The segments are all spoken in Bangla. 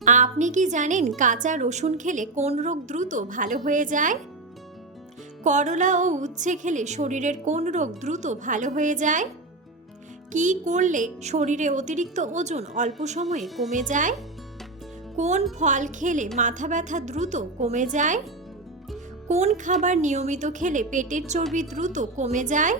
আপনি কি জানেন কাঁচা রসুন খেলে কোন রোগ দ্রুত ভালো হয়ে যায়? করলা ও উচ্ছে খেলে শরীরের কোন রোগ দ্রুত ভালো হয়ে যায়? কি করলে শরীরে অতিরিক্ত ওজন অল্প সময়ে কমে যায়? কোন ফল খেলে মাথা ব্যথা দ্রুত কমে যায়? কোন খাবার নিয়মিত খেলে পেটের চর্বি দ্রুত কমে যায়?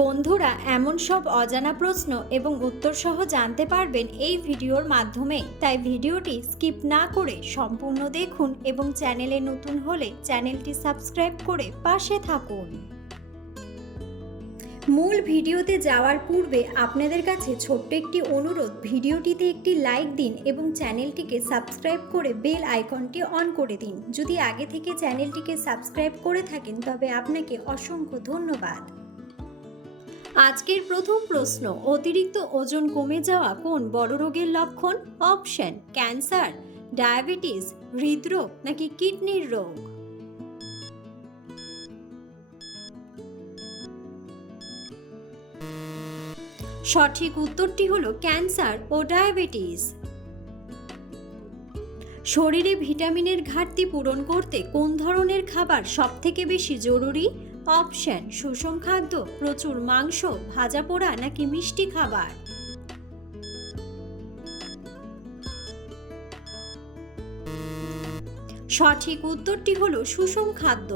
বন্ধুরা, এমন সব অজানা প্রশ্ন এবং উত্তর সহ জানতে পারবেন এই ভিডিওর মাধ্যমে, তাই ভিডিওটি স্কিপ না করে সম্পূর্ণ দেখুন এবং চ্যানেলে নতুন হলে চ্যানেলটি সাবস্ক্রাইব করে পাশে থাকুন। মূল ভিডিওতে যাওয়ার পূর্বে আপনাদের কাছে ছোট্ট একটি অনুরোধ, ভিডিওটিতে একটি লাইক দিন এবং চ্যানেলটিকে সাবস্ক্রাইব করে বেল আইকনটি অন করে দিন। যদি আগে থেকে চ্যানেলটিকে সাবস্ক্রাইব করে থাকেন তবে আপনাকে অসংখ্য ধন্যবাদ। আজকের প্রথম প্রশ্ন, অতিরিক্ত ওজন কমে যাওয়া কোন বড় রোগের লক্ষণ? অপশন: ক্যান্সার, ডায়াবেটিস, হৃদরোগ নাকি কিডনির রোগ? সঠিক উত্তরটি হলো ক্যান্সার ও ডায়াবেটিস। শরীরে ভিটামিনের ঘাটতি পূরণ করতে কোন ধরনের খাবার সবথেকে বেশি জরুরি? অপশন: সুষম খাদ্য, প্রচুর মাংস, ভাজা পোড়া নাকি মিষ্টি খাবার? সঠিক উত্তরটি হলো সুষম খাদ্য।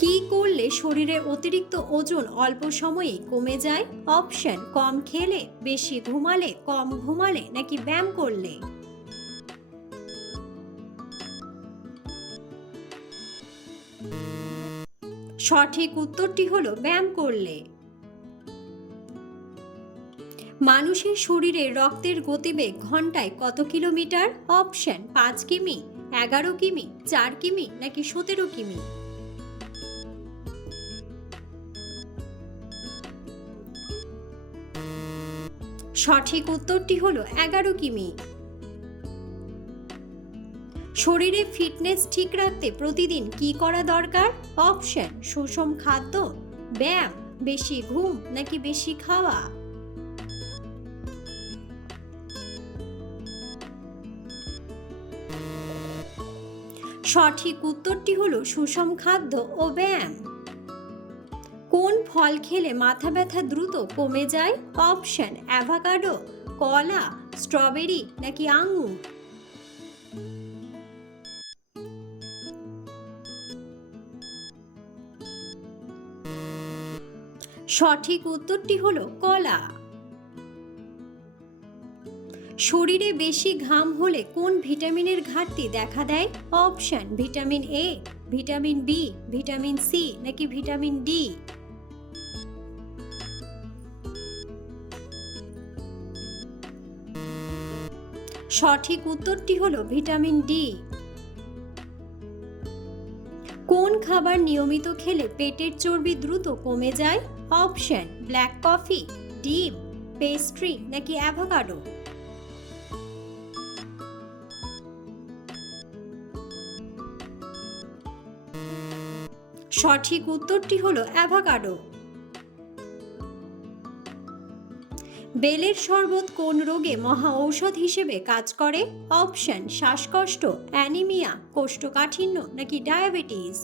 কি করলে শরীরে অতিরিক্ত ওজন অল্প সময়ে কমে যায়? অপশন: কম খেলে, বেশি ঘুমালে, কম ঘুমালে নাকি ব্যায়াম করলে? সঠিক উত্তরটি হলো ব্যায়াম করলে। মানুষের শরীরে রক্তের গতিবেগ ঘন্টায় কত কিলোমিটার? অপশন: 5 কিমি, 11 কিমি, 4 কিমি নাকি 17 কিমি? সঠিক উত্তরটি হলো 11 কিমি। শরীরে ফিটনেস ঠিক রাখতে প্রতিদিন কি করা দরকার? অপশন: সুষম খাদ্য, ব্যায়াম, বেশি ঘুম নাকি বেশি খাওয়া? সঠিক উত্তরটি হলো সুষম খাদ্য ও ব্যায়াম। কোন ফল খেলে মাথা ব্যথা দ্রুত কমে যায়? অপশন: অ্যাভোকাডো, কলা, স্ট্রবেরি নাকি আঙুর? সঠিক উত্তরটি হলো কলা। শরীরে বেশি ঘাম হলে কোন ভিটামিনের ঘাটতি দেখা দেয়? Option: vitamin A, vitamin B, vitamin C নাকি ভিটামিন ডি? সঠিক উত্তরটি হলো ভিটামিন ডি। কোন খাবার নিয়মিত খেলে পেটের চর্বি দ্রুত কমে যায়? অপশন: ব্ল্যাক কফি, ডিম, পেস্ট্রি নাকি অ্যাভোকাডো? সঠিক উত্তরটি হলো অ্যাভোকাডো। বেলের শরবত কোন রোগে মহা ঔষধ হিসেবে কাজ করে? অপশন: শ্বাসকষ্ট, অ্যানিমিয়া, কোষ্ঠকাঠিন্য নাকি ডায়াবেটিস?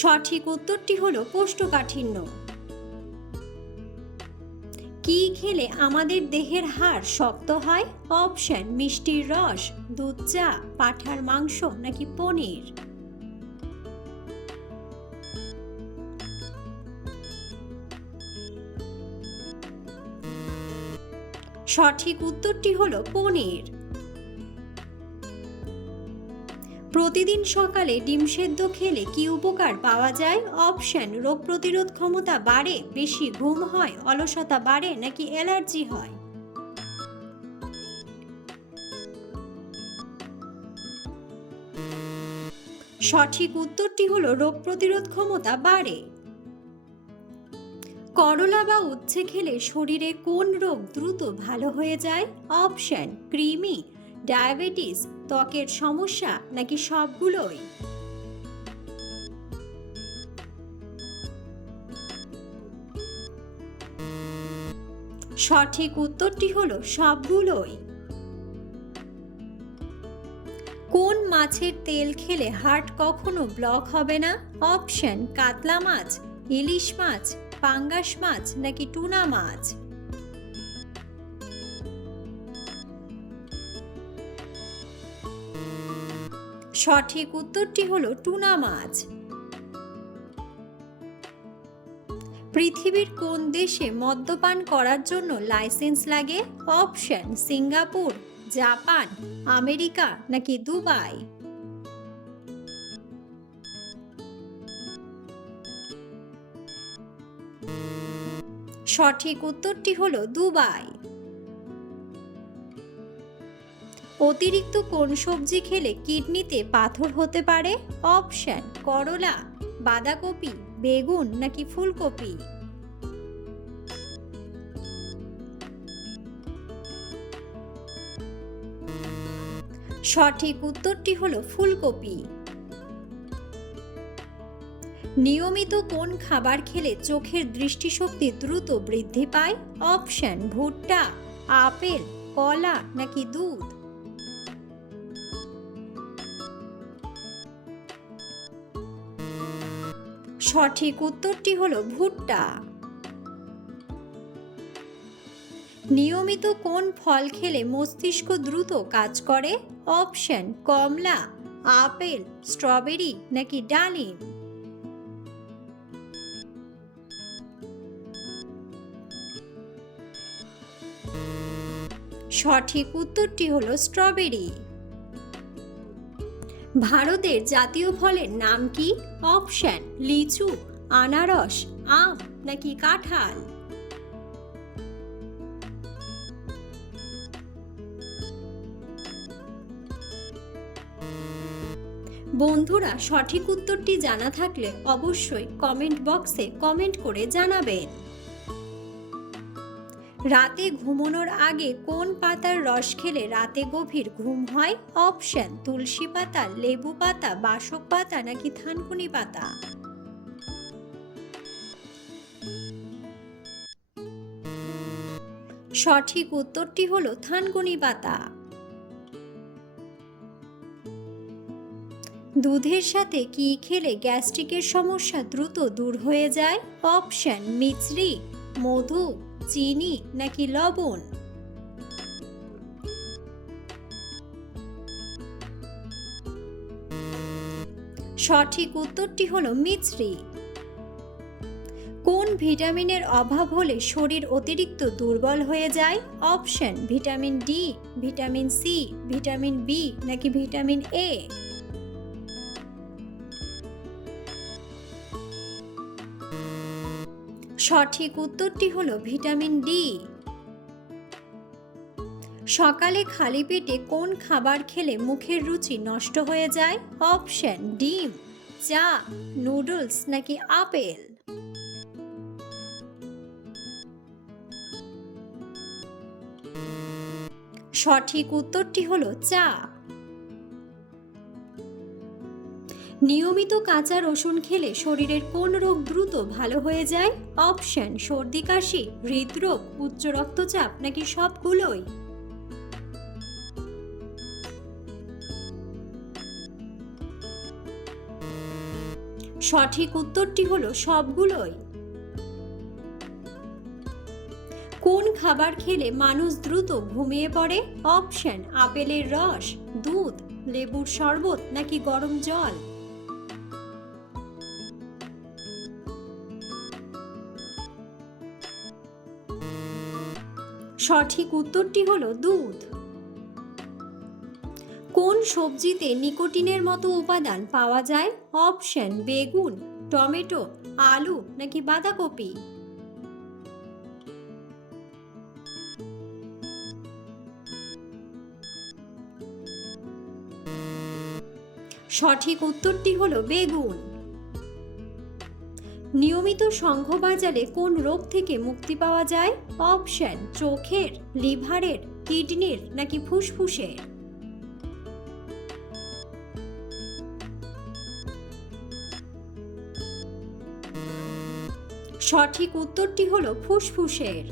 সঠিক উত্তরটি হলো কোষ্ঠকাঠিন্য। কি খেলে আমাদের দেহের হাড় শক্ত হয়? অপশন: মিষ্টির রস, দুধ চা, পাঁঠার মাংস নাকি পনির? সঠিক উত্তরটি হলো পনির। প্রতিদিন সকালে ডিম সেদ্ধ খেলে কি উপকার পাওয়া যায়? অপশন: রোগ প্রতিরোধ ক্ষমতা বাড়ে, বেশি ঘুম হয়, অলসতা বাড়ে নাকি অ্যালার্জি হয়? সঠিক উত্তরটি হলো রোগ প্রতিরোধ ক্ষমতা বাড়ে। করলা বা উচ্ছে খেলে শরীরে কোন রোগ দ্রুত ভালো হয়ে যায়? অপশন: কৃমি, ডায়াবেটিস, ত্বকের সমস্যা নাকি সবগুলোই? সঠিক উত্তরটি হলো সবগুলোই। কোন মাছের তেল খেলে হার্ট কখনো ব্লক হবে না? অপশন কাতলা মাছ, ইলিশ মাছ, পাঙ্গাস মাছ নাকি টুনা মাছ। সঠিক উত্তরটি হলো টুনা মাছ। পৃথিবীর কোন দেশে মদ্যপান করার জন্য লাইসেন্স লাগে? অপশন সিঙ্গাপুর, জাপান, আমেরিকা নাকি দুবাই। সঠিক উত্তরটি হলো দুবাই। অতিরিক্ত কোন সবজি খেলে কিডনিতে পাথর হতে পারে? অপশন করলা, বাঁধাকপি, বেগুন নাকি ফুলকপি। সঠিক উত্তরটি হলো ফুলকপি। নিয়মিত কোন খাবার খেলে চোখের দৃষ্টিশক্তি দ্রুত বৃদ্ধি পায়? অপশন ভুট্টা, আপেল, কলা নাকি দুধ। সঠিক উত্তরটি হলো ভুট্টা। নিয়মিত কোন ফল খেলে মস্তিষ্ক দ্রুত কাজ করে? অপশন কমলা, আপেল, স্ট্রবেরি নাকি ডালিম। সঠিক উত্তরটি হলো স্ট্রবেরি। ভারতের জাতীয় ফলের নাম কি? অপশন লিচু, আনারস, আম নাকি কাঁঠাল। বন্ধুরা, সঠিক উত্তরটি জানা থাকলে অবশ্যই কমেন্ট বক্সে কমেন্ট করে জানাবেন। রাতে ঘুমানোর আগে কোন পাতার রস খেলে রাতে গভীর ঘুম হয়? অপশন তুলসী পাতা, লেবু পাতা, বাসক পাতা নাকি থানকুনি পাতা। সঠিক উত্তরটি হলো থানকুনি পাতা। দুধের সাথে কি খেলে গ্যাস্ট্রিকের সমস্যা দ্রুত দূর হয়ে যায়? অপশন মিছরি, মধু, চিনি নাকি লবণ। সঠিক উত্তরটি হলো মিছরি। কোন ভিটামিনের অভাব হলে শরীর অতিরিক্ত দুর্বল হয়ে যায়? Option vitamin D, vitamin C, vitamin B নাকি ভিটামিন এ। সঠিক উত্তরটি হলো ভিটামিন ডি। সকালে খালি পেটে কোন খাবার খেলে মুখের রুচি নষ্ট হয়ে যায়? অপশন ডিম, চা, নুডলস নাকি আপেল। সঠিক উত্তরটি হলো চা। নিয়মিত কাঁচা রসুন খেলে শরীরের কোন রোগ দ্রুত ভালো হয়ে যায়? অপশন সর্দি কাশি, হৃদরোগ, উচ্চ রক্তচাপ নাকি সবগুলোই। সঠিক উত্তরটি হলো সবগুলোই। কোন খাবার খেলে মানুষ দ্রুত ঘুমিয়ে পড়ে? অপশন আপেলের রস, দুধ, লেবুর শরবত নাকি গরম জল। সঠিক উত্তরটি হলো দুধ। কোন সবজিতে নিকোটিনের মতো উপাদান পাওয়া যায়? অপশন বেগুন, টমেটো, আলু নাকি বাঁধাকপি। সঠিক উত্তরটি হলো বেগুন। নিয়মিত শঙ্খ বাজালে কোন রোগ থেকে মুক্তি পাওয়া যায়? অপশন চোখের, লিভারের, কিডনির নাকি ফুসফুসের। সঠিক উত্তরটি হলো ফুসফুসের।